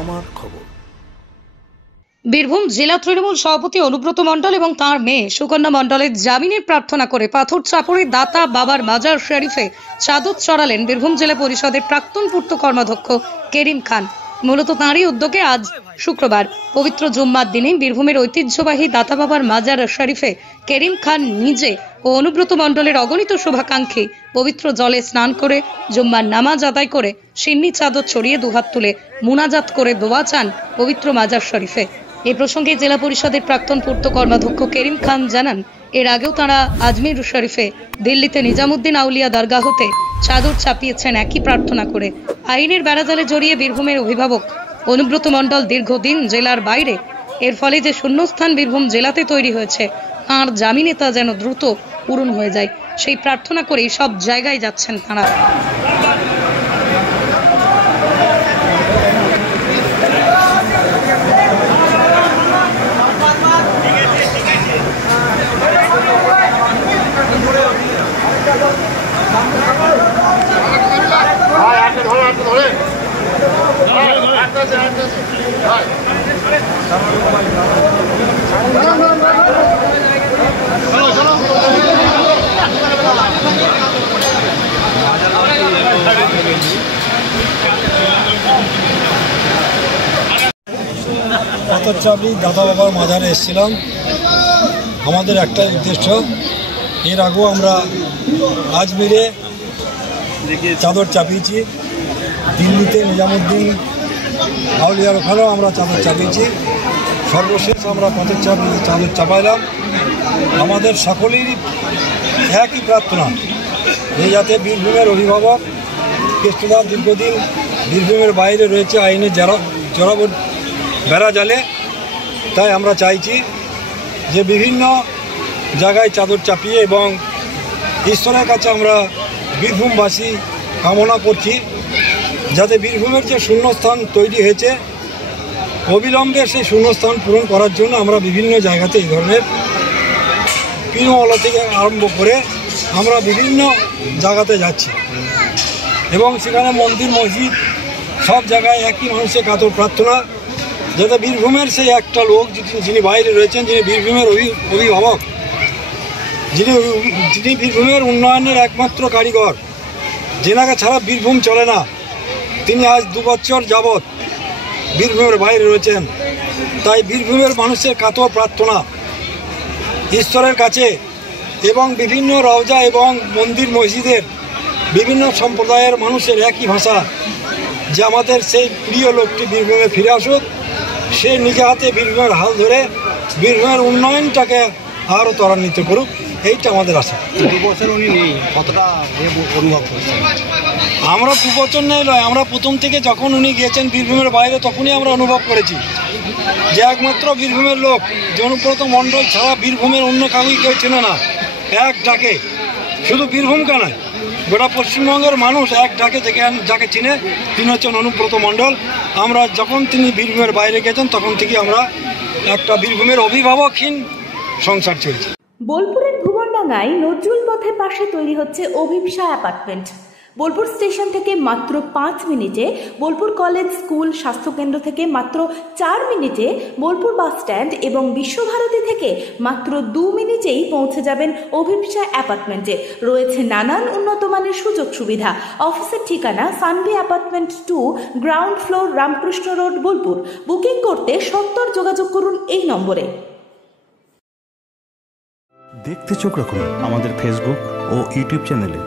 আমার খবর। বীরভূম জেলা তৃণমূল সভাপতি অনুব্রত মণ্ডল এবং তাঁর মেয়ে সুকন্যা মণ্ডলের জামিনের প্রার্থনা করে পাথর চাপড়ে দাতা বাবার মাজার শরীফে চাদর চড়ালেন বীরভূম জেলা পরিষদের প্রাক্তন পূর্ত কর্মাধ্যক্ষ করিম খান। মূলত তাঁরই উদ্যোগে আজ শুক্রবার পবিত্র জুম্মার দিনে বীরভূমের ঐতিহ্যবাহী দাতা বাবার মাজার শরীফে করিম খান নিজে ও অনুব্রত মণ্ডলের অগণিত শুভাকাঙ্ক্ষী পবিত্র জলে স্নান করে জুম্মার নামাজ আদায় করে সিন্নি চাদর ছড়িয়ে দুহাত তুলে মুনাজাত করে দোয়া চান পবিত্র মাজার শরীফে। এই প্রসঙ্গে জেলা পরিষদের প্রাক্তন পূর্ত কর্মাধ্যক্ষ করিম খান জানান, এর আগেও তাঁরা আজমির শরীফে, দিল্লিতে নিজামুদ্দিন আউলিয়া দরগা হতে চাদর চাপিয়েছেন একই প্রার্থনা করে। আইনের বেড়াজালে জড়িয়ে বীরভূমের অভিভাবক অনুব্রত মণ্ডল দীর্ঘদিন জেলার বাইরে, এর ফলে যে শূন্যস্থান বীরভূম জেলাতে তৈরি হয়েছে তাঁর জামিনে তা যেন দ্রুত পূরণ হয়ে যায়, সেই প্রার্থনা করেই সব জায়গায় যাচ্ছেন তাঁরা। পাথরচাপড়ি দাদা বাবার মাজারে এসেছিলাম। আমাদের একটাই উদ্দেশ্য, এর আগেও আমরা আজমিরে চাদর চাপিয়েছি, দিল্লিতে নিজামুদ্দিন আউলিয়ার ওখানেও আমরা চাদর চাপিয়েছি, সর্বশেষ আমরা পাথরচাপড়ি চাদর চাপাইলাম। আমাদের সকলেরই একই প্রার্থনা যে যাতে বীরভূমের অভিভাবক কৃষ্ণদাস দীর্ঘদিন বীরভূমের বাইরে রয়েছে আইনে জড়াবদ্ধ বেড়া জালে, তাই আমরা চাইছি যে বিভিন্ন জায়গায় চাদর চাপিয়ে এবং ঈশ্বরের কাছে আমরা বীরভূমবাসী কামনা করছি যাতে বীরভূমের যে শূন্যস্থান তৈরি হয়েছে অবিলম্বে সেই শূন্যস্থান পূরণ করার জন্য আমরা বিভিন্ন জায়গাতে এই ধরনের পিনওয়ালা থেকে আরম্ভ করে আমরা বিভিন্ন জায়গাতে যাচ্ছি এবং সেখানে মন্দির মসজিদ সব জায়গায় একই মানুষের কাতর প্রার্থনা যাতে বীরভূমের সেই একটা লোক যিনি বাইরে রয়েছেন, যিনি বীরভূমের অভিভাবক, যিনি বীরভূমের উন্নয়নের একমাত্র কারিগর, যেনাকে ছাড়া বীরভূম চলে না, তিনি আজ 2 বছর যাবৎ বীরভূমের বাইরে রয়েছেন। তাই বীরভূমের মানুষের কাতর প্রার্থনা ঈশ্বরের কাছে এবং বিভিন্ন রওজা এবং মন্দির মসজিদের বিভিন্ন সম্প্রদায়ের মানুষের একই ভাষা যে আমাদের সেই প্রিয় লোকটি বীরভূমে ফিরে আসুক, সে নিজে হাতে বীরভূমের হাল ধরে বীরভূমের উন্নয়নটাকে আরও ত্বরান্বিত করুক, এইটা আমাদের আশা। 2 বছর উনি নেই, কতটা অনুভব করছেন? আমরা 2 বছর নেই নয়, আমরা প্রথম থেকে যখন উনি গিয়েছেন বীরভূমের বাইরে তখনই আমরা অনুভব করেছি যে একমাত্র বীরভূমের লোক অনুব্রত মণ্ডল ছাড়া বীরভূমের অন্য কাউকে কেউ চেনে না। এক ডাকে, শুধু বীরভূমকে নয়, গোটা পশ্চিমবঙ্গের মানুষ এক ডাকে যাকে চিনে তিনি হচ্ছেন অনুব্রত মণ্ডল। আমরা যখন তিনি বীরভূমের বাইরে গেছেন তখন থেকে আমরা একটা বীরভূমের অভিভাবকহীন সংসার চলছে। বোলপুরের ভুবনডাঙ্গায় নজরুল পথের পাশে তৈরি হচ্ছে অভিপ্সা অ্যাপার্টমেন্ট। বোলপুর স্টেশন থেকে মাত্র 5 মিনিটে, বোলপুর কলেজ, স্কুল, স্বাস্থ্যকেন্দ্র থেকে মাত্র 4 মিনিটে, বোলপুর বাস স্ট্যান্ড এবং বিশ্বভারতী থেকে মাত্র 2 মিনিটেই পৌঁছে যাবেন অভিপ্সা অ্যাপার্টমেন্টে। রয়েছে নানান উন্নত মানের সুযোগ সুবিধা। অফিসের ঠিকানা Sanvi apartment 2, ground floor, Ramakrishna road, Bolpur. Booking করতে সত্বর যোগাযোগ করুন এই নম্বরে। দেখতে চোখ রাখুন আমাদের ফেসবুক ও ইউটিউব চ্যানেলে।